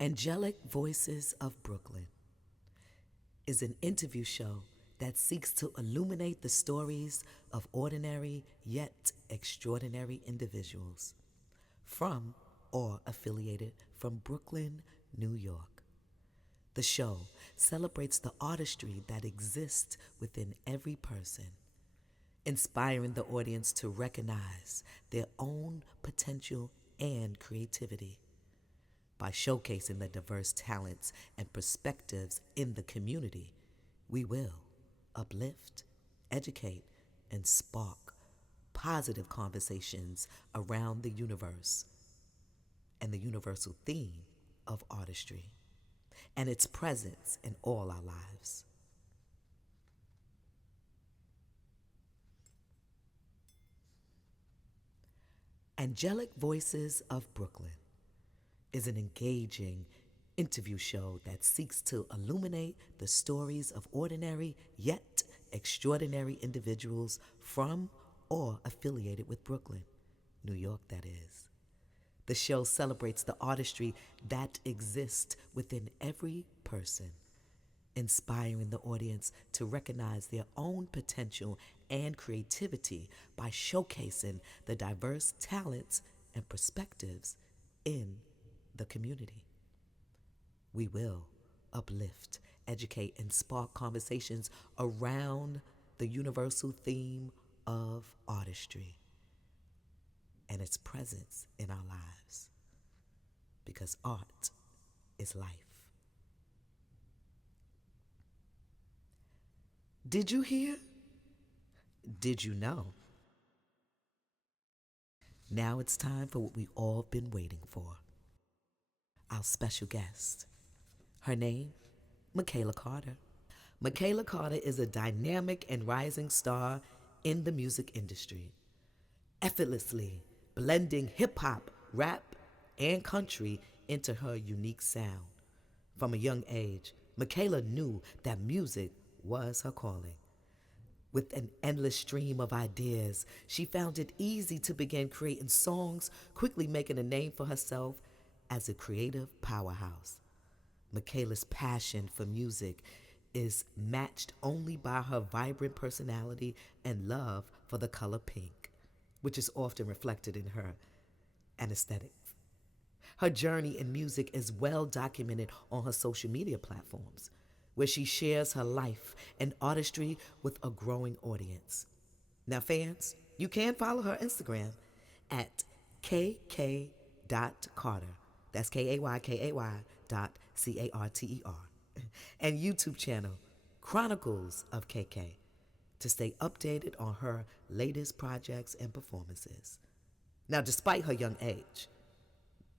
Angelic Voices of Brooklyn is an interview show that seeks to illuminate the stories of ordinary yet extraordinary individuals from or affiliated from Brooklyn, New York. The show celebrates the artistry that exists within every person, inspiring the audience to recognize their own potential and creativity. By showcasing the diverse talents and perspectives in the community, we will uplift, educate, and spark positive conversations around the universe and the universal theme of artistry and its presence in all our lives. Angelic Voices of Brooklyn is an engaging interview show that seeks to illuminate the stories of ordinary yet extraordinary individuals from or affiliated with Brooklyn, New York, that is. The show celebrates the artistry that exists within every person, inspiring the audience to recognize their own potential and creativity by showcasing the diverse talents and perspectives in the community. We will uplift, educate, and spark conversations around the universal theme of artistry and its presence in our lives, because art is life. Did you hear? Did you know? Now it's time for what we've all been waiting for. Our special guest. Her name, Michaela Carter. Michaela Carter is a dynamic and rising star in the music industry, effortlessly blending hip-hop, rap, and country into her unique sound. From a young age, Michaela knew that music was her calling. With an endless stream of ideas, she found it easy to begin creating songs, quickly making a name for herself as a creative powerhouse. Michaela's passion for music is matched only by her vibrant personality and love for the color pink, which is often reflected in her aesthetics. Her journey in music is well documented on her social media platforms, where she shares her life and artistry with a growing audience. Now, fans, you can follow her Instagram at kk.carter. That's KAYKAY.CARTER. And YouTube channel, Chronicles of KK, to stay updated on her latest projects and performances. Now, despite her young age,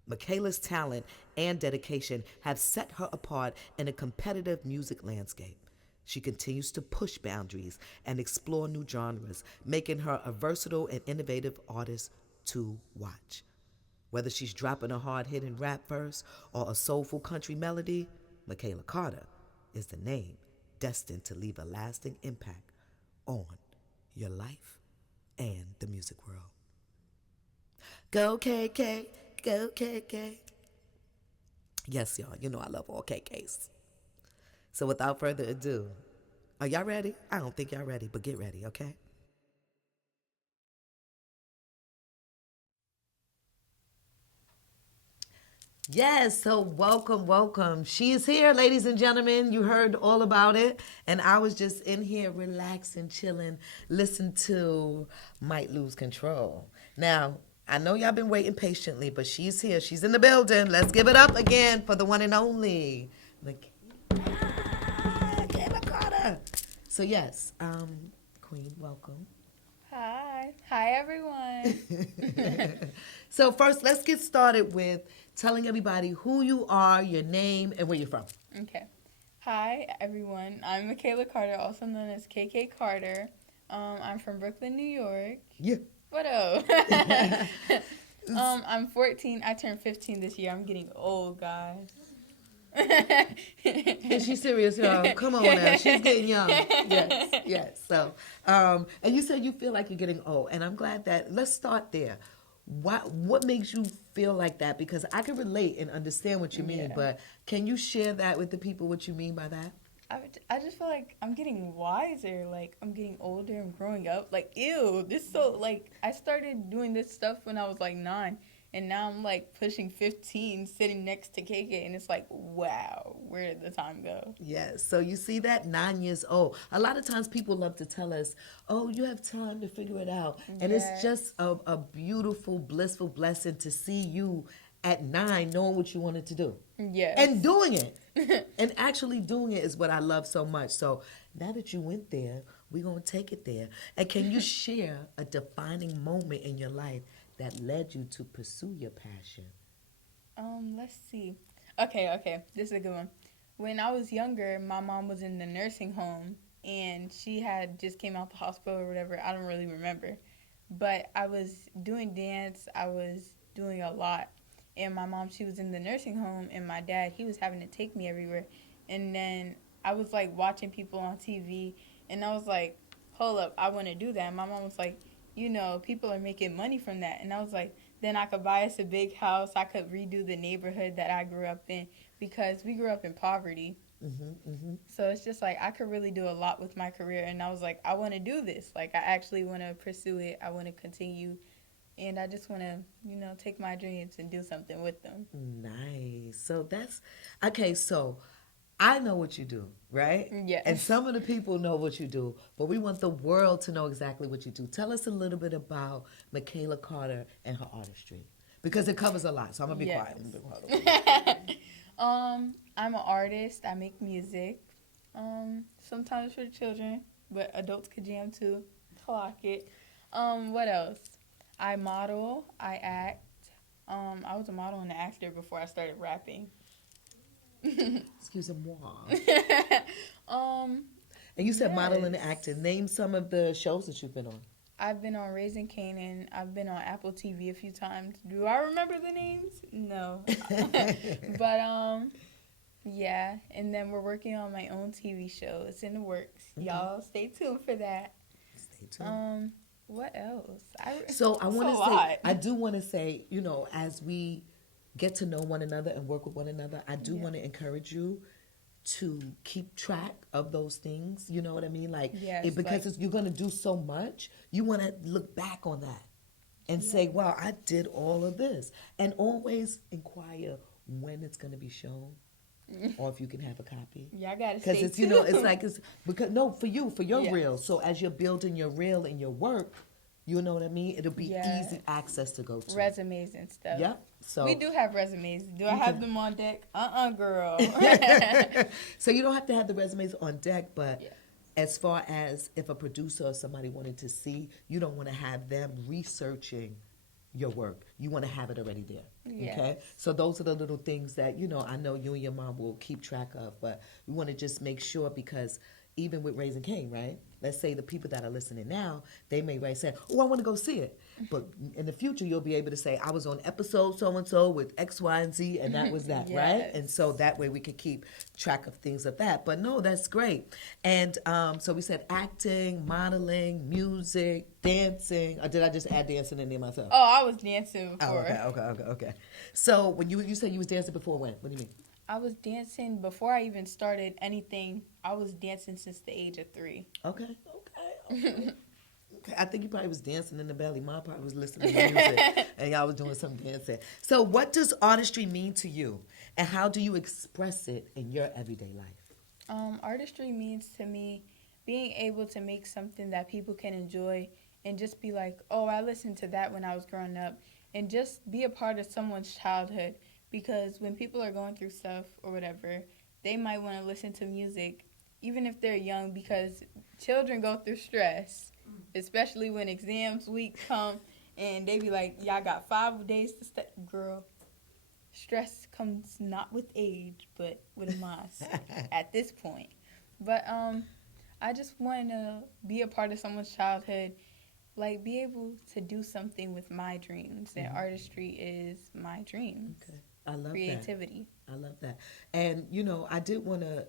Michaela's talent and dedication have set her apart in a competitive music landscape. She continues to push boundaries and explore new genres, making her a versatile and innovative artist to watch. Whether she's dropping a hard-hitting rap verse or a soulful country melody, Michaela Carter is the name destined to leave a lasting impact on your life and the music world. Go KK, go KK. Yes, y'all, you know I love all KKs. So without further ado, are y'all ready? I don't think y'all ready, but get ready, okay? Yes, so welcome. She is here, ladies and gentlemen. You heard all about it. And I was just in here relaxing, chilling, listen to Might Lose Control. Now, I know y'all been waiting patiently, but she's here. She's in the building. Let's give it up again for the one and only Michaela Carter. So yes, Queen, welcome. Hi everyone. So first, let's get started with telling everybody who you are, your name, and where you're from. Okay. Hi everyone. I'm Michaela Carter, also known as KK Carter. I'm from Brooklyn, New York. Yeah. What up? I'm 14. I turned 15 this year. I'm getting old, guys. Is she serious, y'all? Come on now. She's getting young. Yes. So, and you said you feel like you're getting old, and I'm glad that, let's start there. What makes you feel like that? Because I can relate and understand what you mean, Yeah. but can you share that with the people, what you mean by that? I just feel like I'm getting wiser. Like, I'm getting older. I'm growing up. Like, ew, this so, like, I started doing this stuff when I was like 9. And now I'm like pushing 15, sitting next to KK. And it's like, wow, where did the time go? Yes. So you see that 9 years old. A lot of times people love to tell us, "Oh, you have time to figure it out," and it's Yes. just a beautiful, blissful blessing to see you at 9 knowing what you wanted to do Yes. and doing it, and actually doing it is what I love so much. So now that you went there, we're gonna take it there. And can you share a defining moment in your life that led you to pursue your passion? Let's see. Okay. This is a good one. When I was younger, my mom was in the nursing home and she had just came out the hospital or whatever. I don't really remember. But I was doing dance, I was doing a lot. And my mom, she was in the nursing home, and my dad, he was having to take me everywhere. And then I was like watching people on TV, and I was like, hold up, I want to do that. And my mom was like, you know, people are making money from that. And I was like, then I could buy us a big house. I could redo the neighborhood that I grew up in because we grew up in poverty. So it's just like I could really do a lot with my career. And I was like, I want to do this. Like, I actually want to pursue it. I want to continue. And I just want to, you know, take my dreams and do something with them. Nice. So that's okay. So I know what you do, right? Yes. And some of the people know what you do, but we want the world to know exactly what you do. Tell us a little bit about Michaela Carter and her artistry, because it covers a lot. So I'm gonna be quiet. I'm gonna be quiet. I'm an artist. I make music. Sometimes for the children, but adults could jam too. Clock it. What else? I model. I act. I was a model and an actor before I started rapping. Excuse-moi. um, And you said yes. modeling and acting. Name some of the shows that you've been on. I've been on Raising Canaan. I've been on Apple TV a few times. Do I remember the names? No. But yeah. And then we're working on my own TV show. It's in the works. Y'all stay tuned for that. Stay tuned. What else? So I want to say, I do want to say, you know, as we get to know one another and work with one another, I do want to encourage you to keep track of those things. You know what I mean? Like, yes, because you're going to do so much, you want to look back on that and say, wow, I did all of this. And always inquire when it's going to be shown. Or if you can have a copy. Yeah, I gotta because it's, you know, it's like, it's because for your reel. So as you're building your reel and your work, you know what I mean? It'll be easy access to go to. Resumes and stuff. Yep. So we do have resumes. Do I have them on deck? Girl. So you don't have to have the resumes on deck, but as far as if a producer or somebody wanted to see, you don't want to have them researching your work. You want to have it already there. Yes. Okay? So those are the little things that, you know, I know you and your mom will keep track of, but we want to just make sure, because even with Raising Cain, right? Let's say the people that are listening now, they may say, oh, I want to go see it. But in the future, you'll be able to say, I was on episode so-and-so with X, Y, and Z, and that was that, right? And so that way we can keep track of things of that. But no, that's great. And so we said acting, modeling, music, dancing. Or did I just add dancing in there myself? Oh, I was dancing before. Oh, okay. So when you said you was dancing before when? What do you mean? I was dancing before I even started anything. I was dancing since the age of 3. Okay. I think you probably was dancing in the belly. Mom probably was listening to music, and y'all was doing some dancing. So what does artistry mean to you, and how do you express it in your everyday life? Artistry means to me being able to make something that people can enjoy and just be like, oh, I listened to that when I was growing up, and just be a part of someone's childhood. Because when people are going through stuff or whatever, they might want to listen to music, even if they're young, because children go through stress, especially when exams week come and they be like, y'all got 5 days to study. Girl, stress comes not with age, but with a mass at this point. But I just want to be a part of someone's childhood, like be able to do something with my dreams, and artistry is my dreams. Okay. I love creativity. I love that. And, you know, I did want to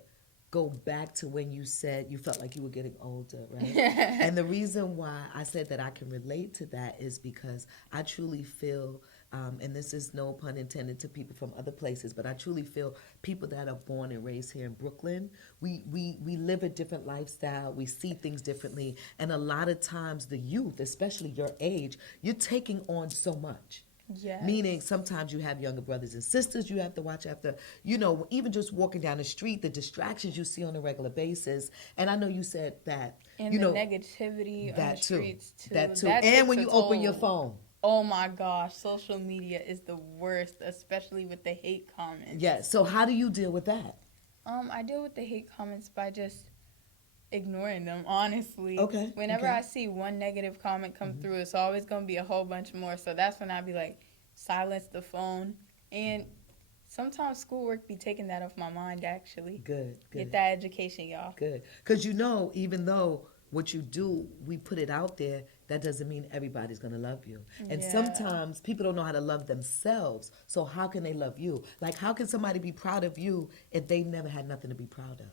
go back to when you said you felt like you were getting older, right? And the reason why I said that I can relate to that is because I truly feel and this is no pun intended to people from other places, but I truly feel people that are born and raised here in Brooklyn, we live a different lifestyle, we see things differently, and a lot of times the youth, especially your age, you're taking on so much. Yes. Meaning sometimes you have younger brothers and sisters you have to watch after, even just walking down the street, the distractions you see on a regular basis. And I know you said that, And the negativity on the streets too. That too. And when you open your phone. Oh my gosh, social media is the worst, especially with the hate comments. Yeah, so how do you deal with that? I deal with the hate comments by just ignoring them, honestly. Okay. Whenever I see one negative comment come through, it's always going to be a whole bunch more. So that's when I be like, silence the phone. And sometimes schoolwork be taking that off my mind, actually. Good. Get that education, y'all. Good. Because even though what you do, we put it out there, that doesn't mean everybody's going to love you. And sometimes people don't know how to love themselves. So how can they love you? Like, how can somebody be proud of you if they never had nothing to be proud of?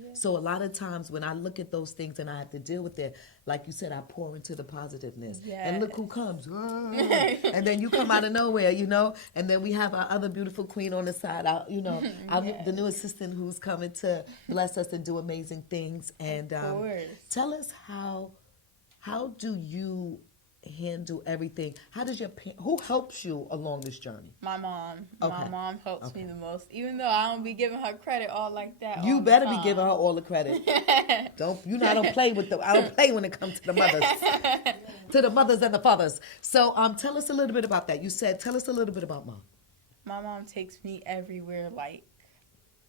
Yeah. So a lot of times when I look at those things and I have to deal with it, like you said, I pour into the positiveness. Yes. And look who comes. And then you come out of nowhere, And then we have our other beautiful queen on the side, the new assistant who's coming to bless us and do amazing things. And tell us how do you handle everything? How does who helps you along this journey? My mom. Okay. My mom helps me the most, even though I don't be giving her credit all like that. You better be giving her all the credit. I don't play with I don't play when it comes to the mothers, to the mothers and the fathers. So tell us a little bit about that. You said tell us a little bit about mom. My mom takes me everywhere. Like,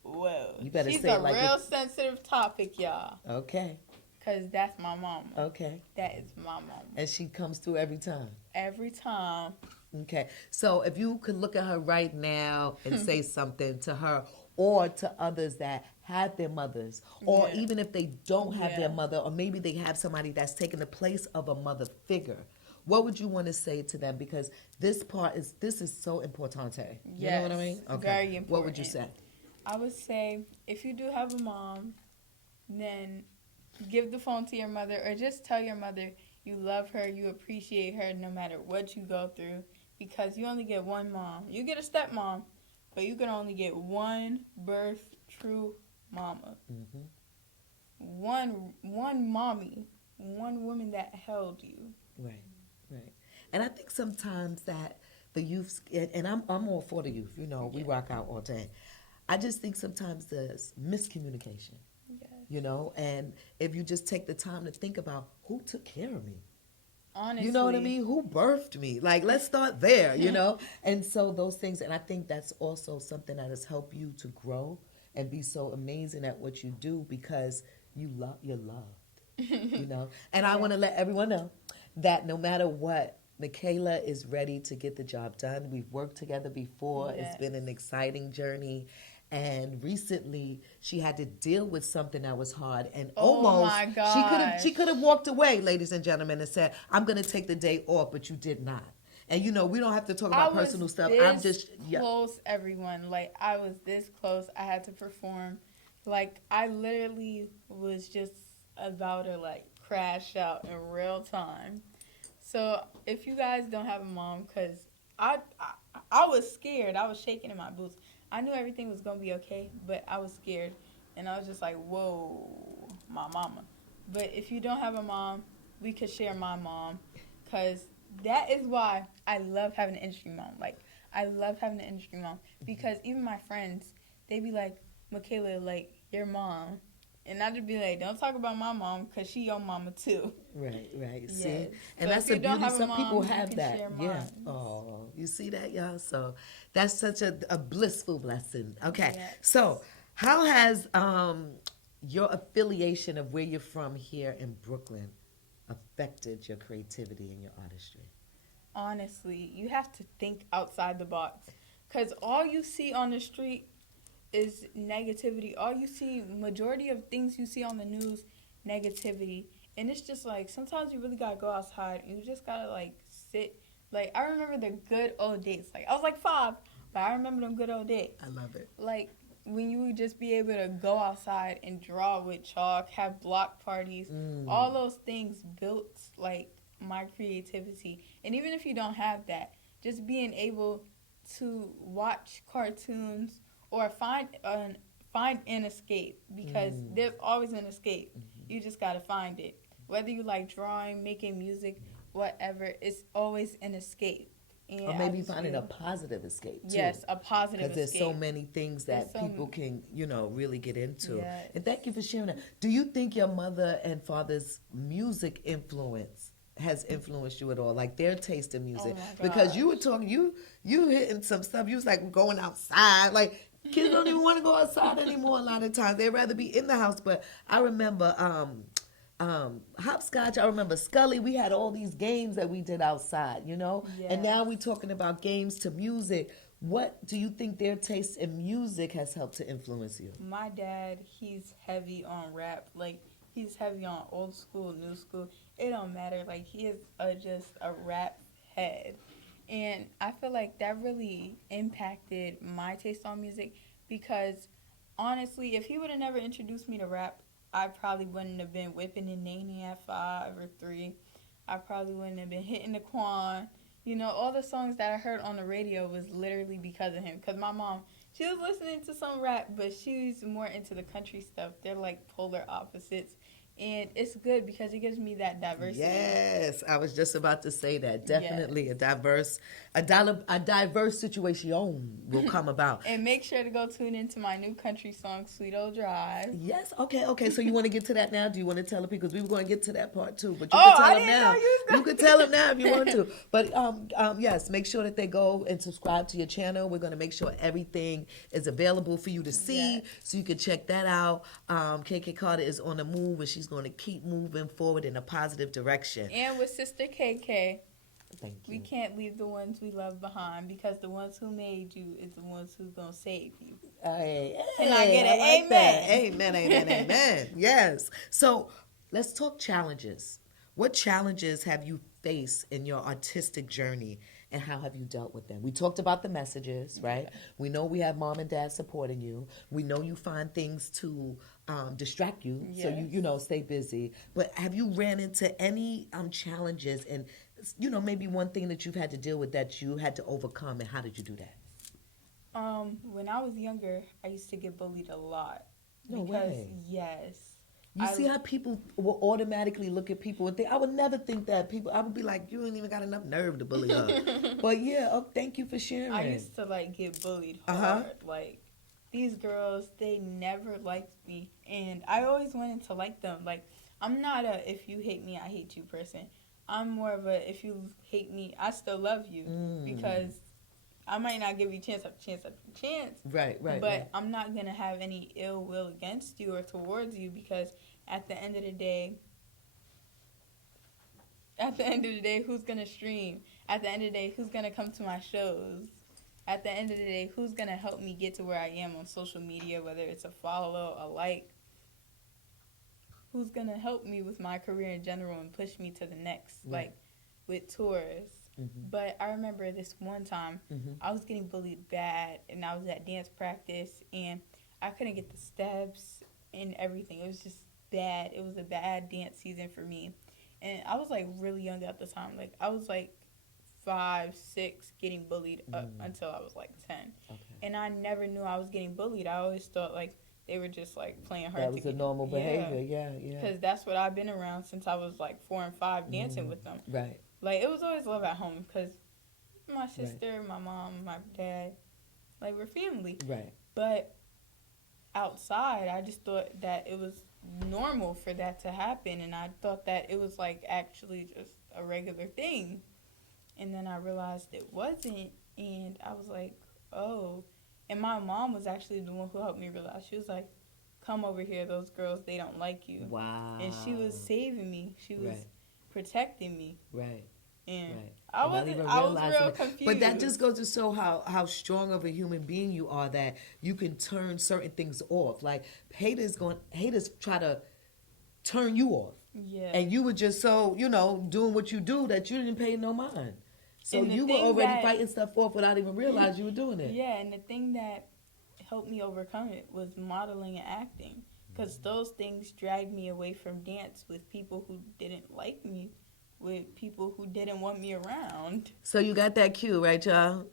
whoa, you better she's say a real sensitive topic, y'all. Okay. Because that's my mama. Okay. That is my mama. And she comes through every time? Every time. Okay. So if you could look at her right now and say something to her or to others that have their mothers, or even if they don't have their mother, or maybe they have somebody that's taken the place of a mother figure, what would you want to say to them? Because this is so importante. You know what I mean? Okay. Very important. What would you say? I would say if you do have a mom, then give the phone to your mother, or just tell your mother you love her, you appreciate her no matter what you go through, because you only get one mom. You get a stepmom, but you can only get one birth true mama. Mm-hmm. One mommy, one woman that held you. Right. And I think sometimes that the youth, and I'm all for the youth, we rock out all day. I just think sometimes there's miscommunication. And if you just take the time to think about who took care of me. Honestly. You know what I mean? Who birthed me? Like, let's start there, And so those things, and I think that's also something that has helped you to grow and be so amazing at what you do because you're loved, And I want to let everyone know that no matter what, Michaela is ready to get the job done. We've worked together before. Yes. It's been an exciting journey. And recently, she had to deal with something that was hard, and almost she could have walked away, ladies and gentlemen, and said, "I'm going to take the day off," but you did not. And we don't have to talk about personal stuff. I'm just close, everyone. Like I was this close. I had to perform. Like I literally was just about to crash out in real time. So if you guys don't have a mom, because I was scared. I was shaking in my boots. I knew everything was going to be okay, but I was scared. And I was just like, whoa, my mama. But if you don't have a mom, we could share my mom. Because that is why I love having an industry mom. I love having an industry mom. Because even my friends, they be like, Michaela, your mom. And I just be like, don't talk about my mom because she your mama too. Right. Yes. See? And so that's a beauty. Some people have that. Yeah. Oh, you see that, y'all? So that's such a blissful blessing. Okay. Yes. So how has your affiliation of where you're from here in Brooklyn affected your creativity and your artistry? Honestly, you have to think outside the box. Because all you see on the street is negativity. All you see, majority of things you see on the news, negativity. And it's just sometimes you really gotta go outside and you just gotta sit. I remember the good old days. I was 5, but I remember them good old days. I love it. When you would just be able to go outside and draw with chalk, have block parties, all those things built my creativity. And even if you don't have that, just being able to watch cartoons or find an escape, because there's always an escape. You just gotta find it. Whether you like drawing, making music, whatever, it's always an escape. And Or maybe finding a positive escape too. Yes, a positive escape. Because there's so many things that people can, really get into. Yes. And thank you for sharing that. Do you think your mother and father's music influence has influenced you at all? Like their taste in music? Oh my gosh. Because you were talking, you hitting some stuff. You was like going outside. Like kids don't even want to go outside anymore a lot of times. They'd rather be in the house. But I remember hopscotch. I remember Scully. We had all these games that we did outside, Yes. And now we're talking about games to music. What do you think their taste in music has helped to influence you? My dad, he's heavy on rap. Like, he's heavy on old school, new school. It don't matter. Like, he is just a rap head. And I feel like that really impacted my taste on music, because honestly, if he would have never introduced me to rap, I probably wouldn't have been whipping and nanny at 5 or 3. I probably wouldn't have been hitting the Quan. All the songs that I heard on the radio was literally because of him. Because my mom, she was listening to some rap, but she's more into the country stuff. They're like polar opposites. And it's good because it gives me that diversity. Yes, I was just about to say that. Definitely yes. a diverse situation will come about. And make sure to go tune into my new country song, Sweet Old Drive. Yes, okay. So you want to get to that now? Do you want to tell the people? Because we were going to get to that part too. But you can tell them now. You can tell them now if you want to. But yes, make sure that they go and subscribe to your channel. We're going to make sure everything is available for you to see, so you can check that out. KK Carter is on the move, and she's going to keep moving forward in a positive direction. And with Sister KK, thank you. We can't leave the ones we love behind, because the ones who made you is the ones who's going to save you. Can I get an amen? Amen. Yes. So let's talk challenges. What challenges have you faced in your artistic journey, and how have you dealt with them? We talked about the messages, right? Yeah. We know we have mom and dad supporting you. We know you find things to distract you, yes. So you stay busy. But have you ran into any challenges, and maybe one thing that you've had to deal with that you had to overcome, and how did you do that? When I was younger, I used to get bullied a lot. No way. Yes. You see how people will automatically look at people and think, I would never think that people, I would be like, you ain't even got enough nerve to bully her. But yeah, thank you for sharing. I used to get bullied hard. Like, these girls, they never liked me, and I always wanted to like them. Like, I'm not a if you hate me, I hate you person. I'm more of a if you hate me, I still love you, because I might not give you chance after chance after chance. Right. But I'm not going to have any ill will against you or towards you, because at the end of the day, who's going to stream? At the end of the day, who's going to come to my shows? At the end of the day, who's going to help me get to where I am on social media, whether it's a follow, a like? Who's going to help me with my career in general and push me to the next, like with tours? Mm-hmm. But I remember this one time, I was getting bullied bad, and I was at dance practice, and I couldn't get the steps and everything. It was just bad. It was a bad dance season for me. And I was, really young at the time. I was, 5, 6, getting bullied up until I was, 10. Okay. And I never knew I was getting bullied. I always thought, they were just, playing hard. That was a normal behavior, yeah. Because that's what I've been around since I was, 4 and 5, dancing with them. Right. It was always love at home, because my sister, my mom, my dad, we're family. Right. But outside, I just thought that it was normal for that to happen, and I thought that it was, actually just a regular thing. And then I realized it wasn't, and I was like, oh. And my mom was actually the one who helped me realize. She was like, come over here, those girls, they don't like you. Wow. And she was saving me. She was protecting me. Right. And I was real confused. But that just goes to show how strong of a human being you are, that you can turn certain things off. Haters try to turn you off. Yeah. And you were just so, doing what you do that you didn't pay no mind. So you were already fighting stuff off without even realizing you were doing it. Yeah, and the thing that helped me overcome it was modeling and acting. Because those things dragged me away from dance with people who didn't like me. with people who didn't want me around. So you got that cue, right, y'all?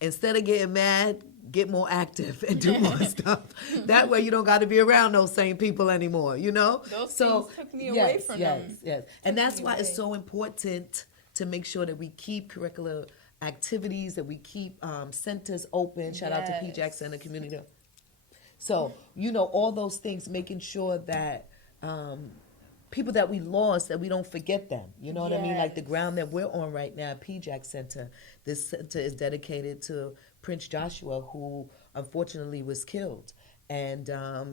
Instead of getting mad, get more active and do more stuff. That way you don't got to be around those same people anymore, you know? Those So, things took me away from them. Yes. And that's me why it's away. so important to make sure that we keep curricular activities, that we keep centers open. Shout out to Yes. PJAC Center Community. So, you know, all those things, making sure that people that we lost, that we don't forget them. You know what I mean? Like the Yes. ground that we're on right now, PJAC Center. This center is dedicated to Prince Joshua, who unfortunately was killed. And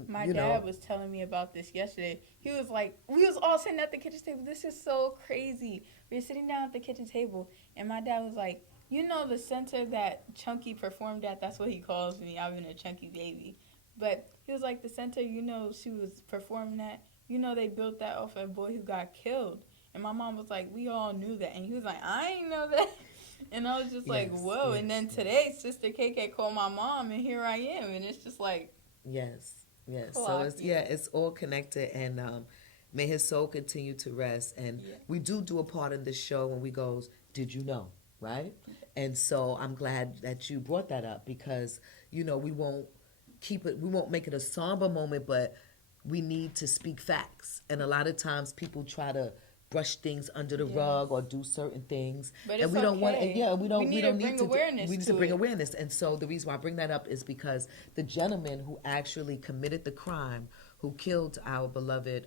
My you dad know, was telling me about this yesterday. He was like, we was all sitting at the kitchen table. This is so crazy. We were sitting down at the kitchen table, and my dad was like, you know the center that Chunky performed at? That's what he calls me. I've been a Chunky baby. But he was like, the center, you know, she was performing at, you know, they built that off a boy who got killed. And my mom was like, we all knew that. And he was like, I ain't know that. And I was just like, Yes, whoa. yes, And then yes. today, Sister KK called my mom, and here I am. And it's just like, yes. So Clock, it's yeah. it's all connected, and may his soul continue to rest. And Yeah. we do a part of the show when we goes, did you know, right? And so I'm glad that you brought that up, because you know we won't make it a somber moment, but we need to speak facts. And a lot of times people try to brush things under the Yes. rug or do certain things, But and it's we don't want. okay. Yeah, we don't. We need We don't to need bring awareness We need to to bring it. awareness. And so the reason why I bring that up is because the gentleman who actually committed the crime, who killed our beloved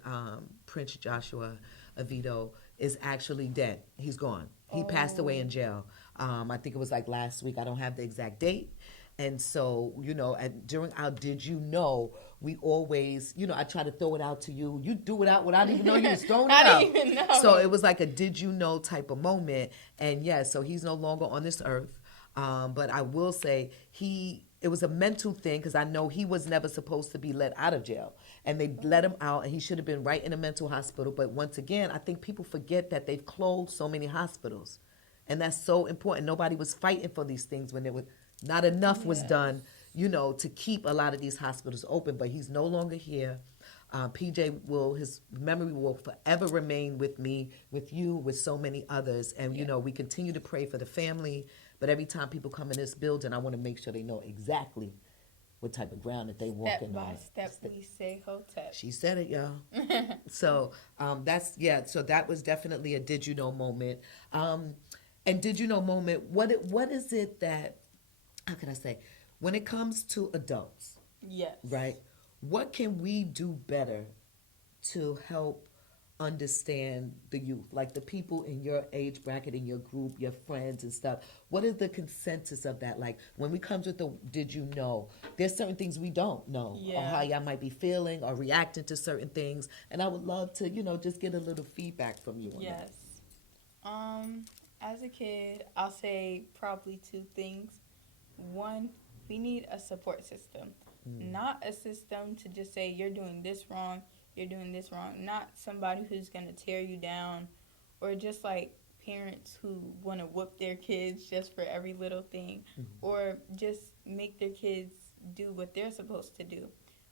Prince Joshua Avito, is actually dead. He's gone. He passed away in jail. I think it was like last week. I don't have the exact date. And so, you know, and during our Did You Know, we always, you know, I try to throw it out to you. You do it out without even knowing you was throwing it I out. didn't even know. So it was like a Did You Know type of moment. And yes, so he's no longer on this earth. But I will say it was a mental thing, because I know he was never supposed to be let out of jail. And they let him out, and he should have been right in a mental hospital. But once again, I think people forget that they've closed so many hospitals. And that's so important. Nobody was fighting for these things when not enough was done, you know, to keep a lot of these hospitals open. But he's no longer here. his memory will forever remain with me, with you, with so many others. And, you know, we continue to pray for the family. But every time people come in this building, I want to make sure they know exactly what type of ground that they walking on. Step by step, we say Hotep. She said it, y'all. So so that was definitely a Did You Know moment. And Did You Know moment, what is it that, how can I say, when it comes to adults, Yes. right? What can we do better to help understand the youth, like the people in your age bracket, in your group, your friends and stuff? What is the consensus of that? Like when we come to the Did You Know, there's certain things we don't know, or how y'all might be feeling or reacting to certain things. And I would love to, you know, just get a little feedback from you on that. Yes. As a kid, I'll say probably two things. One, we need a support system. Not a system to just say you're doing this wrong, you're doing this wrong. Not somebody who's going to tear you down, or just like parents who want to whoop their kids just for every little thing, or just make their kids do what they're supposed to do.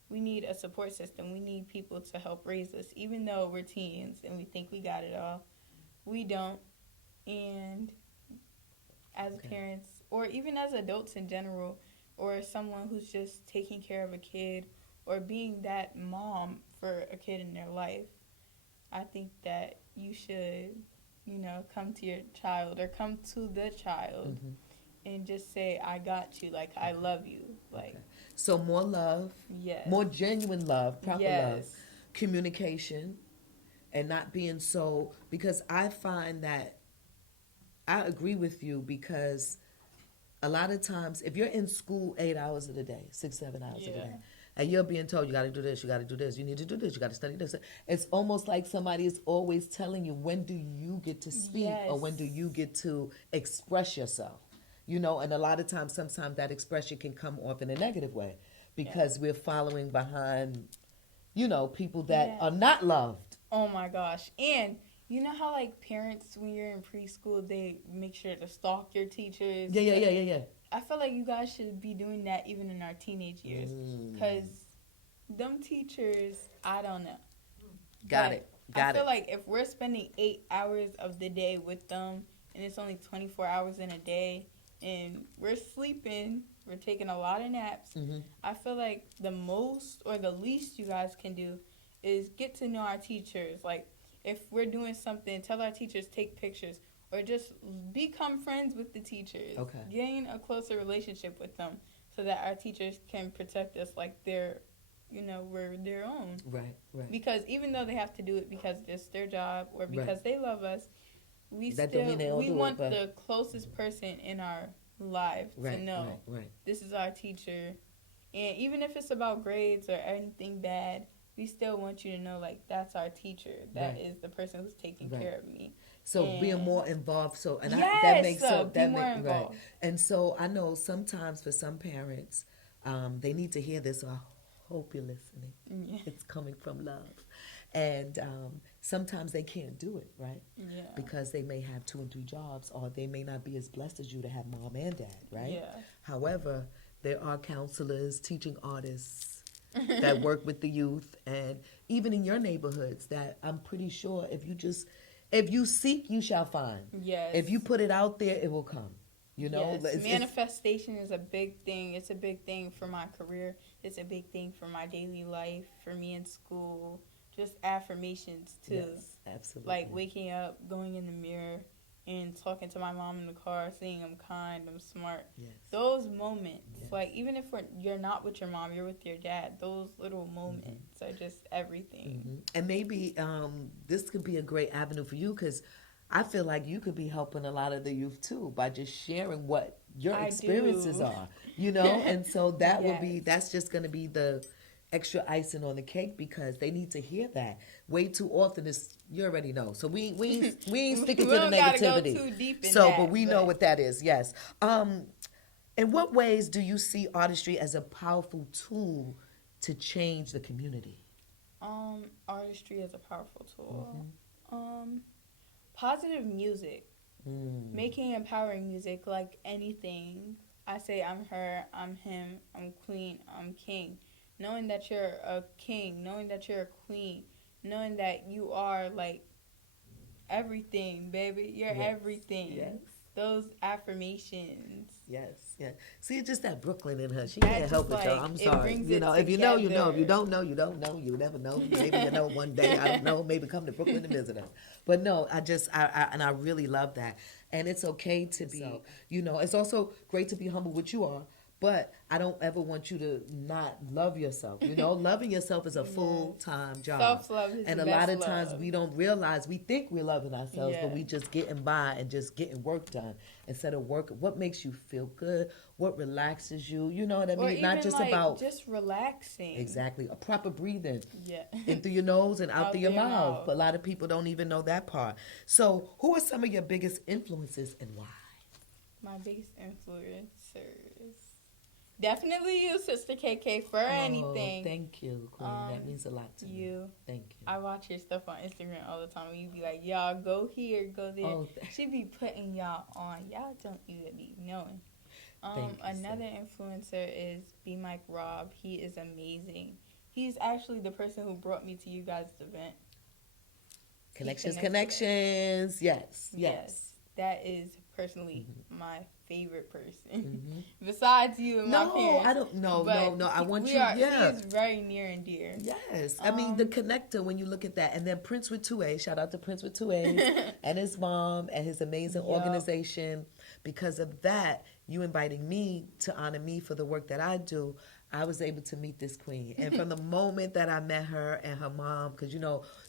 We need a support system. We need people to help raise us, even though we're teens and we think we got it all. We don't. And as parents, or even as adults in general, or someone who's just taking care of a kid, or being that mom for a kid in their life, I think that you should, you know, come to your child, or come to the child and just say, I got you, like, I love you. Like, So more love, more genuine love, proper love, communication, and not being so, because I find that I agree with you, because a lot of times if you're in school 8 hours of the day, 6-7 hours of the day, and you're being told you got to do this, you got to do this, you need to do this, you got to study this, it's almost like somebody is always telling you, when do you get to speak, or when do you get to express yourself, you know? And a lot of times, sometimes that expression can come off in a negative way, because we're following behind, you know, people that are not loved. Oh my gosh. And you know how, like, parents, when you're in preschool, they make sure to stalk your teachers? Yeah. I feel like you guys should be doing that even in our teenage years. Because them teachers, I don't know. Got it. I feel like if we're spending 8 hours of the day with them, and it's only 24 hours in a day, and we're sleeping, we're taking a lot of naps, I feel like the most or the least you guys can do is get to know our teachers. Like, if we're doing something, tell our teachers, take pictures, or just become friends with the teachers. Okay. Gain a closer relationship with them so that our teachers can protect us like we're their own. Right. Because even though they have to do it because it's their job or because they love us, we want the closest person in our lives to know this is our teacher. And even if it's about grades or anything bad, we still want you to know, like, that's our teacher. That is the person who's taking care of me. So being more involved. Right. And so I know sometimes for some parents, they need to hear this. So I hope you're listening. Yeah. It's coming from love. And sometimes they can't do it, right? Yeah. Because they may have 2 and 3 jobs, or they may not be as blessed as you to have mom and dad, right? Yeah. However, there are counselors, teaching artists that work with the youth, and even in your neighborhoods that I'm pretty sure if you seek, you shall find. Yes. If you put it out there, it will come. Yes. Manifestation is a big thing. It's a big thing for my career. It's a big thing for my daily life, for me in school. Just affirmations, too. Yes, absolutely. Like waking up, going in the mirror, and talking to my mom in the car, saying I'm kind, I'm smart. Yes. Those moments, like even if you're not with your mom, you're with your dad, those little moments are just everything. And maybe this could be a great avenue for you, because I feel like you could be helping a lot of the youth too by just sharing what your experiences are, and so that that's just going to be the extra icing on the cake, because they need to hear that. Way too often, you already know. So we ain't sticking to the negativity. Go too deep in but we know what that is. Yes. In what ways do you see artistry as a powerful tool to change the community? Artistry as a powerful tool. Positive music. Making empowering music, like anything. I say I'm her, I'm him, I'm queen, I'm king. Knowing that you're a king, knowing that you're a queen, knowing that you are, like, everything, baby. You're everything. Yes. Those affirmations. Yes. See, it's just that Brooklyn in her. She can't help it, though. I'm sorry. If you know, you know. If you don't know, you don't know. You never know. Maybe you know one day. I don't know. Maybe come to Brooklyn to visit us. But no, I really love that. And it's okay to be, it's also great to be humble, which you are. But I don't ever want you to not love yourself. Loving yourself is a full-time job. Self-love is and the a lot best of times love. We don't realize, we think we're loving ourselves, but we just getting by and just getting work done instead of work. What makes you feel good? What relaxes you? You know what I mean? Or not even, just like, about just relaxing. Exactly. A proper breathing. Yeah. In through your nose and out through your mouth. A lot of people don't even know that part. So who are some of your biggest influences and why? My biggest influencers. Definitely you, Sister KK, for anything. Thank you, Queen. That means a lot to me. Thank you. I watch your stuff on Instagram all the time. You be like, y'all go here, go there. She be putting y'all on. Y'all don't even be knowing. Another influencer is B. Mike Robb. He is amazing. He's actually the person who brought me to you guys' event. Connections. Yes. That is personally my favorite person. Besides you and my parents. I don't know. No. I want you. He is very near and dear. Yes. I mean, the connector, when you look at that. And then Prince with 2 A's. Shout out to Prince with 2 A's and his mom and his amazing organization. Because of that, you inviting me to honor me for the work that I do. I was able to meet this queen. And from the moment that I met her and her mom, because,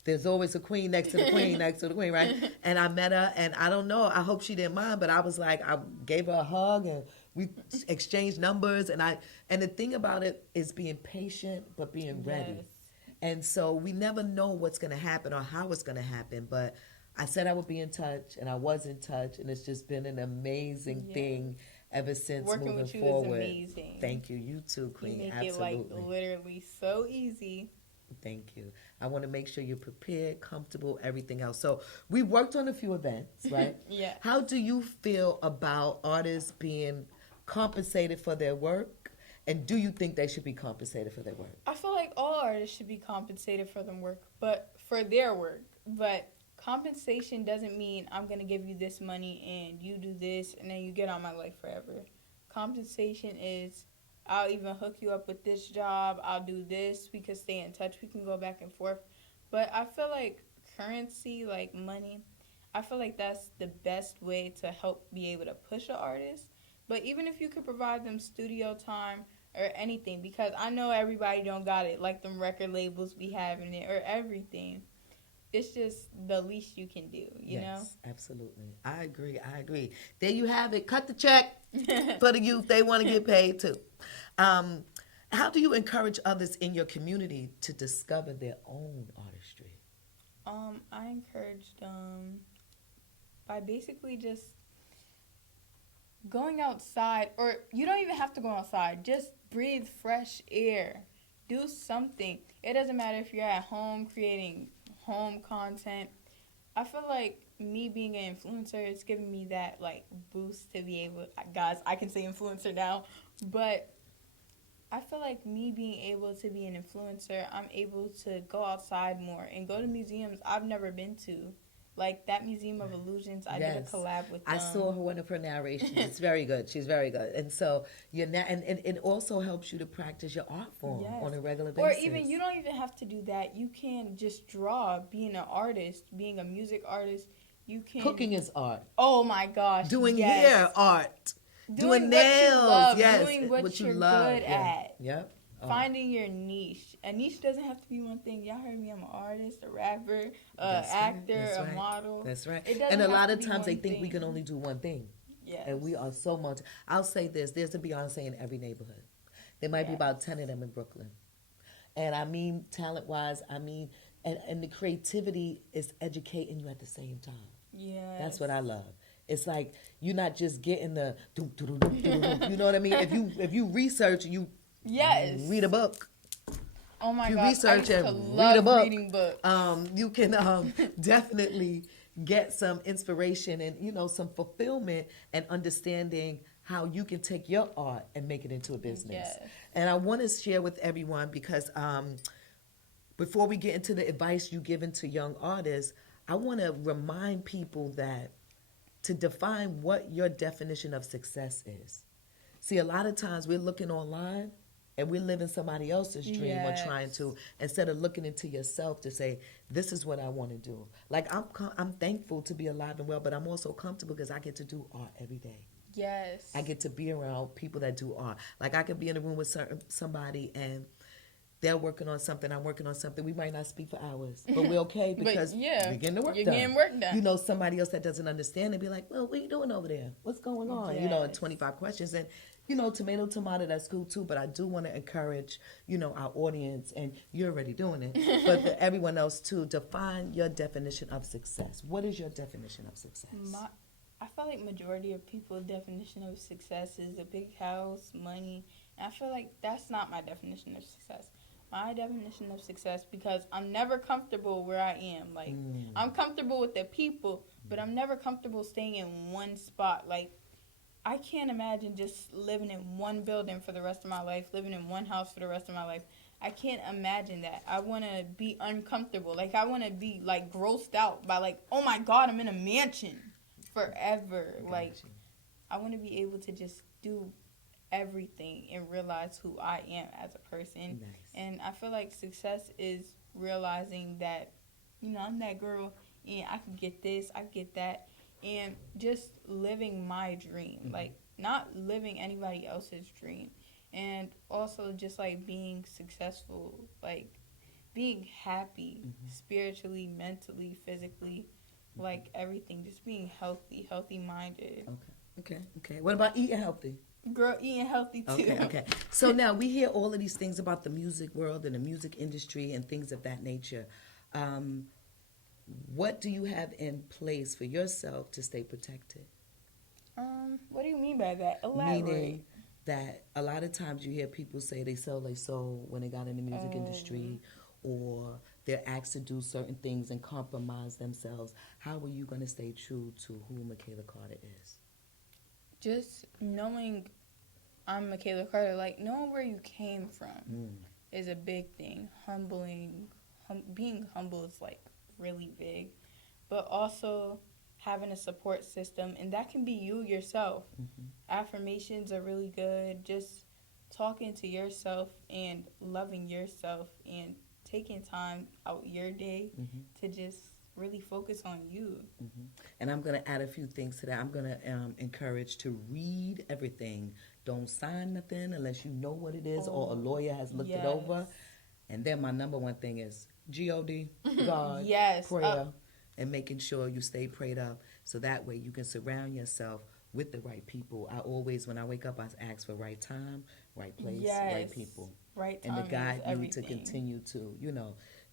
there's always a queen next to the queen, right? And I met her, and I don't know, I hope she didn't mind, but I was like, I gave her a hug, and we exchanged numbers. And the thing about it is being patient, but being ready. Yes. And so we never know what's going to happen or how it's going to happen, but I said I would be in touch, and I was in touch, and it's just been an amazing thing ever since. Working moving with you forward. is amazing. Thank you. You too, Queen. You make Absolutely. it, like, literally so easy. Thank you. I want to make sure you're prepared, comfortable, everything else. So we worked on a few events, right? Yeah. How do you feel about artists being compensated for their work? And do you think they should be compensated for their work? I feel like all artists should be compensated for their work. But for their work. But compensation doesn't mean I'm going to give you this money and you do this and then you get on my life forever. Compensation is I'll even hook you up with this job, I'll do this, we can stay in touch, we can go back and forth. But I feel like currency, like money, I feel like that's the best way to help be able to push an artist. But even if you could provide them studio time or anything, because I know everybody don't got it, like them record labels be having it or everything. It's just the least you can do, you know? Yes, absolutely. I agree. There you have it. Cut the check for the youth. They want to get paid too. How do you encourage others in your community to discover their own artistry? I encouraged by basically just going outside, or you don't even have to go outside. Just breathe fresh air. Do something. It doesn't matter if you're at home creating home content. I feel like me being an influencer is giving me that like boost to be able, guys, I can say influencer now, but I feel like me being able to be an influencer, I'm able to go outside more and go to museums I've never been to. Like that Museum of Illusions, I did a collab with them. I saw one of her narrations. It's very good. She's very good. And so and it also helps you to practice your art form on a regular basis. Or even, you don't even have to do that. You can just draw, being an artist, being a music artist. You can. Cooking is art. Oh my gosh. Doing hair, art. Doing nails. What you love, yes. doing what you're love. good at. Yep. Finding your niche. A niche doesn't have to be one thing. Y'all heard me. I'm an artist, a rapper, actor, a model. That's right. It doesn't and a have lot to of be times they one think we thing. can only do one thing. Yes. And we are so much. I'll say this. There's a Beyonce in every neighborhood. There might be about 10 of them in Brooklyn. And I mean talent-wise, and the creativity is educating you at the same time. Yeah. That's what I love. It's like you're not just getting the you know what I mean? If you research, you read a book. Oh my you gosh, research I used and to read a love book. reading books. You can definitely get some inspiration and some fulfillment and understanding how you can take your art and make it into a business. Yes. And I want to share with everyone because before we get into the advice you given to young artists, I want to remind people that to define what your definition of success is. See, a lot of times we're looking online and we're living somebody else's dream or trying to, instead of looking into yourself to say, this is what I want to do. Like, I'm thankful to be alive and well, but I'm also comfortable because I get to do art every day. Yes. I get to be around people that do art. Like, I could be in a room with somebody and they're working on something, I'm working on something. We might not speak for hours, but we're okay because we're getting the work done. You're getting work done. Somebody else that doesn't understand, they'd be like, well, what are you doing over there? What's going on? Yes. 25 questions. And, tomato, that's cool too, but I do want to encourage, our audience, and you're already doing it, but for everyone else too, define your definition of success. What is your definition of success? I feel like majority of people's definition of success is a big house, money, and I feel like that's not my definition of success. My definition of success, because I'm never comfortable where I am. Like, I'm comfortable with the people, but I'm never comfortable staying in one spot. Like, I can't imagine just living in one building for the rest of my life, living in one house for the rest of my life. I can't imagine that. I want to be uncomfortable. Like, I want to be, like, grossed out by, like, oh, my God, I'm in a mansion forever. Like, I want to be able to just do everything and realize who I am as a person. Nice. And I feel like success is realizing that, I'm that girl and I can get this, I can get that, and just living my dream. Like, not living anybody else's dream. And also just like being successful, like being happy spiritually, mentally, physically, like everything, just being healthy minded. Okay. What about eating healthy? Girl, eating healthy too. Okay. So now we hear all of these things about the music world and the music industry and things of that nature. What do you have in place for yourself to stay protected? What do you mean by that? Elaborate. Meaning that a lot of times you hear people say they sell their soul when they got in the music industry, or they're asked to do certain things and compromise themselves. How are you going to stay true to who Michaela Carter is? Just knowing I'm Michaela Carter, like knowing where you came from is a big thing. being humble is like really big, but also having a support system, and that can be you yourself. Affirmations are really good. Just talking to yourself and loving yourself and taking time out your day to just really focus on you. And I'm going to add a few things to that. I'm going to encourage to read everything. Don't sign nothing unless you know what it is or a lawyer has looked it over. And then my number one thing is God, God, Yes. prayer, and making sure you stay prayed up so that way you can surround yourself with the right people. I always, when I wake up, I ask for right time, right place, right people. Right And time to guide is me to everything. continue to,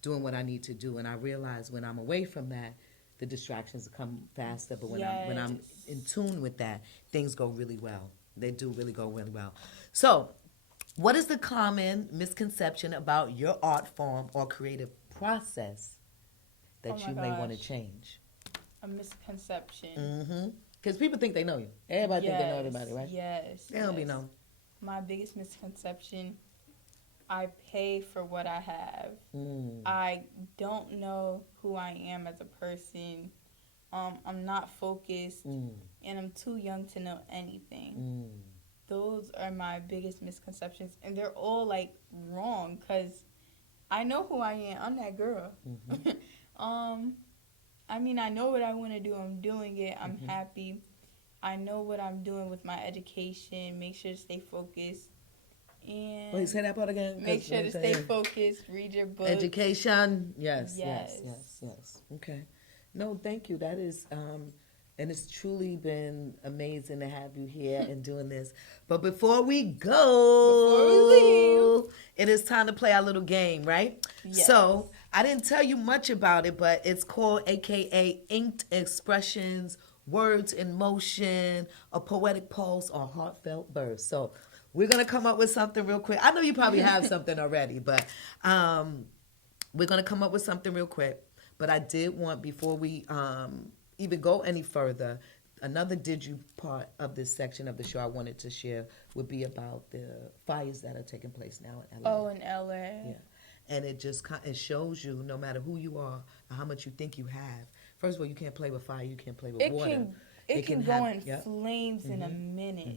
doing what I need to do. And I realize when I'm away from that, the distractions come faster. But when I'm in tune with that, things go really well. They do really go really well. So, what is the common misconception about your art form or creative process that you may want to change? A misconception. Because people think they know you. Everybody think they know everybody, right? Yes. They don't be known. My biggest misconception, I pay for what I have. I don't know who I am as a person. I'm not focused, and I'm too young to know anything. Those are my biggest misconceptions, and they're all like wrong because I know who I am. I'm that girl. I mean, I know what I want to do. I'm doing it. I'm happy. I know what I'm doing with my education. Make sure to stay focused. And Wait, say that part again. make sure to stay focused. Read your books. Education. Yes. Okay. No, thank you. That is, and it's truly been amazing to have you here and doing this. But before we go, it is time to play our little game, right? Yes. So I didn't tell you much about it, but it's called AKA Inked Expressions, Words in Motion, a Poetic Pulse, or Heartfelt Burst. So we're going to come up with something real quick. I know you probably have something already, but we're going to come up with something real quick. But I did want, before we even go any further, another did you part of this section of the show I wanted to share would be about the fires that are taking place now in LA. Oh, in LA. Yeah. And it just it shows you, no matter who you are or how much you think you have. First of all, you can't play with fire. You can't play with water. It can go in flames in a minute.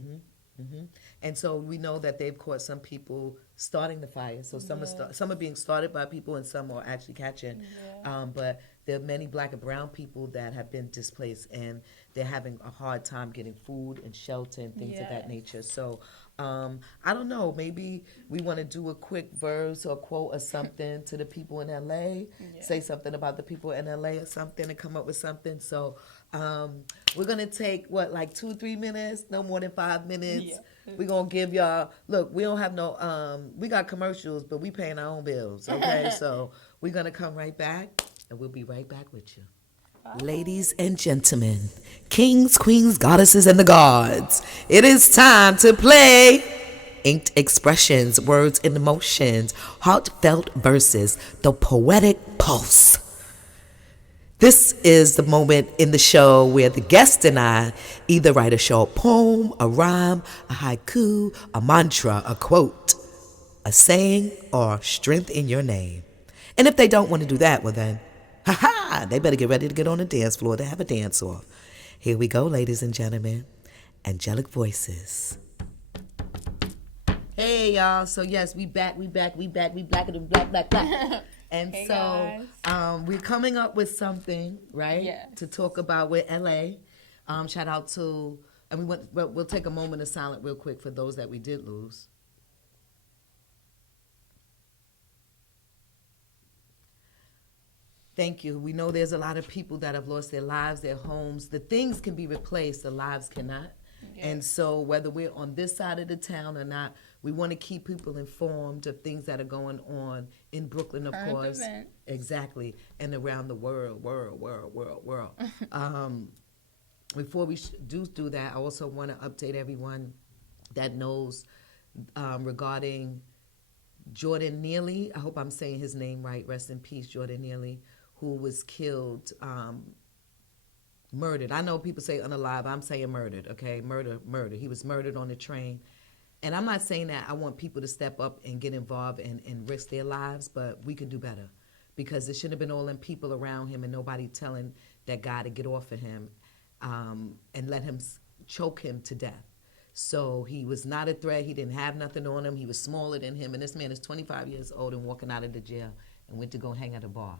And so we know that they've caught some people starting the fire. So some are being started by people, and some are actually catching. But there are many black and brown people that have been displaced, and they're having a hard time getting food and shelter and things of that nature. So I don't know. Maybe we want to do a quick verse or quote or something to the people in LA. Say something about the people in LA or something, and come up with something. So we're gonna take like 2-3 minutes, no more than 5 minutes. We're gonna give y'all. Look, we don't have no. We got commercials, but we paying our own bills. Okay, so we're gonna come right back, and we'll be right back with you. Bye. Ladies and gentlemen, kings, queens, goddesses, and the gods, it is time to play Inked Expressions, Words in Emotions, Heartfelt Verses, the Poetic Pulse. This is the moment in the show where the guest and I either write a short poem, a rhyme, a haiku, a mantra, a quote, a saying, or strength in your name. And if they don't want to do that, well then, they better get ready to get on the dance floor to have a dance off. Here we go, ladies and gentlemen. Angelic voices. Hey, y'all. So, yes, we back. We blacker than black. And hey, so we're coming up with something, right? Yes. To talk about with LA. Shout out to, and we'll take a moment of silence real quick for those that we did lose. Thank you. We know there's a lot of people that have lost their lives, their homes. The things can be replaced, the lives cannot. Yes. And so whether we're on this side of the town or not, we want to keep people informed of things that are going on in Brooklyn, of course. Event. Exactly. And around the world. Before we do that, I also want to update everyone that knows regarding Jordan Neely. I hope I'm saying his name right. Rest in peace, Jordan Neely, who was killed, murdered. I know people say unalive. I'm saying murdered, okay? Murder. He was murdered on the train. And I'm not saying that I want people to step up and get involved and risk their lives, but we could do better. because there shouldn't have been all them people around him and nobody telling that guy to get off of him and let him choke him to death. So he was not a threat. He didn't have nothing on him. He was smaller than him. And this man is 25 years old and walking out of the jail and went to go hang at a bar.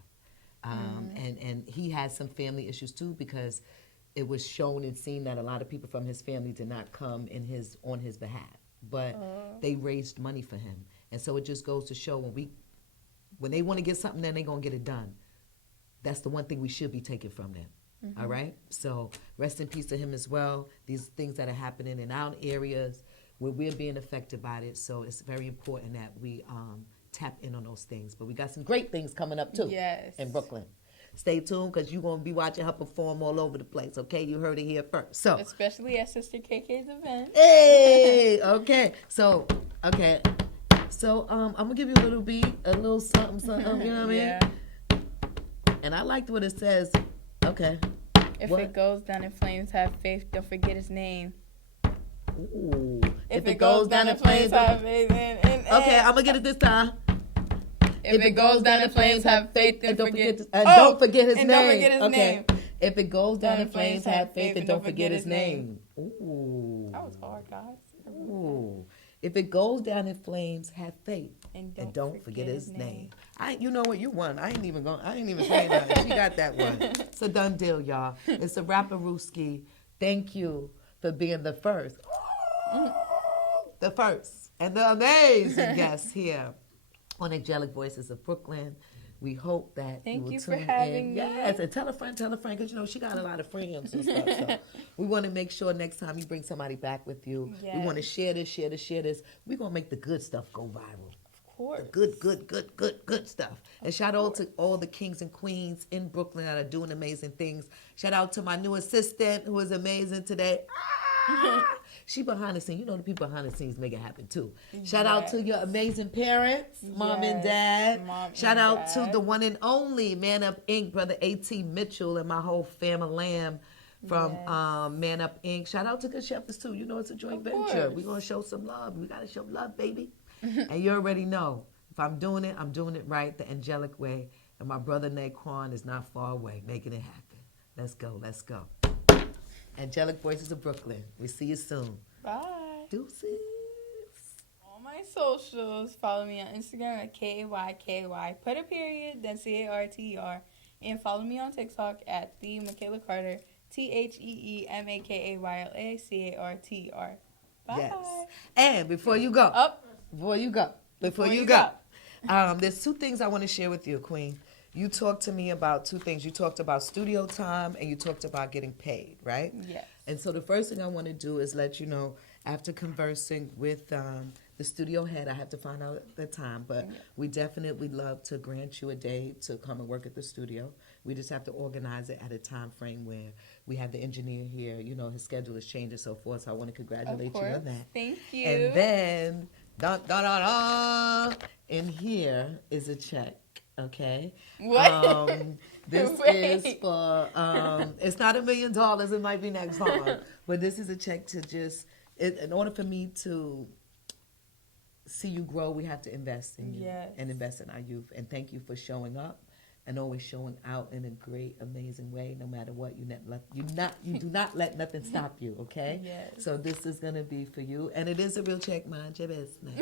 And he had some family issues too, because it was shown and seen that a lot of people from his family did not come on his behalf. But they raised money for him. And so it just goes to show when they want to get something done, they're going to get it done. That's the one thing we should be taking from them. Mm-hmm. All right? So rest in peace to him as well. These things that are happening in our areas where we're being affected by it. So it's very important that we tap in on those things. But we got some great things coming up too in Brooklyn. Stay tuned, because you're going to be watching her perform all over the place, okay? You heard it here first. So especially at Sister KK's event. Hey! Okay. So, okay. So, I'm going to give you a little beat, a little something, you know what I mean? Yeah. And I liked what it says. Okay. If it goes down in flames, have faith. Don't forget his name. Ooh. If it goes down in flames, have faith. Okay, I'm going to get it this time. If it goes down in flames, have faith and don't forget. Don't forget his name. Don't forget his name. If it goes down in flames, have faith and don't forget his name. Ooh. That was hard, guys. Ooh. If it goes down in flames, have faith and don't forget his name. You know what, you won. I ain't even saying that. She got that one. It's a done deal, y'all. It's a Rapperooski. Thank you for being the first. The first and the amazing guest here on Angelic Voices of Brooklyn. We hope that you will tune in. Yes, and tell a friend, because, she got a lot of friends and stuff. So we want to make sure next time you bring somebody back with you. Yes. We want to share this. We're going to make the good stuff go viral. Of course. The good stuff. And shout out to all the kings and queens in Brooklyn that are doing amazing things. Shout out to my new assistant, who is amazing today. She behind the scenes. The people behind the scenes make it happen too. Shout out to your amazing parents, Mom and Dad. Shout out to the one and only Man Up Inc., Brother A.T. Mitchell, and my whole family lamb from Man Up Inc. Shout out to Good Shepherds too. It's a joint venture. We're going to show some love. We got to show love, baby. And you already know, if I'm doing it right, the angelic way. And my brother Naquan is not far away, making it happen. Let's go. Angelic Voices of Brooklyn. We see you soon. Bye. Deuces. On my socials, follow me on Instagram at KAYKY, put a period, then CARTER, and follow me on TikTok at the Michaela Carter, TheeMakaYlaCarter. Bye. Yes. And before you go, there's two things I want to share with you, Queen. You talked to me about two things. You talked about studio time and you talked about getting paid, right? Yes. And so the first thing I want to do is let you know, after conversing with the studio head, I have to find out the time, but we definitely love to grant you a day to come and work at the studio. We just have to organize it at a time frame where we have the engineer here. His schedule is changing and so forth, so I want to congratulate you on that. Thank you. And then, in here is a check. Okay. What? This is for. It's not $1 million. It might be next time, but this is a check to in order for me to see you grow, we have to invest in you and invest in our youth. And thank you for showing up and always showing out in a great, amazing way. No matter what, you do not let nothing stop you. Okay. Yes. So this is gonna be for you, and it is a real check. Mind your business.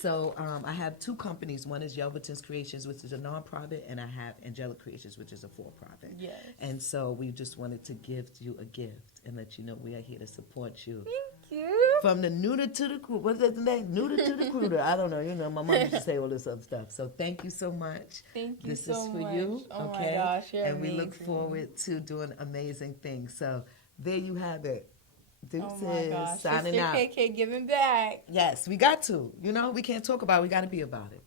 So I have two companies. One is Yelverton's Creations, which is a nonprofit, and I have Angelic Creations, which is a for-profit. Yes. And so we just wanted to give you a gift and let you know we are here to support you. Thank you. From the neuter to the crew. What's that name? Neuter to the cruder. I don't know. My mom used to say all this other stuff. So thank you so much. Thank you this so is for much. you. Oh okay? my gosh, you're and amazing. We look forward to doing amazing things. So there you have it. Deuces, oh my gosh. signing Sister out. KK giving back. Yes, we got to. We can't talk about it. We got to be about it.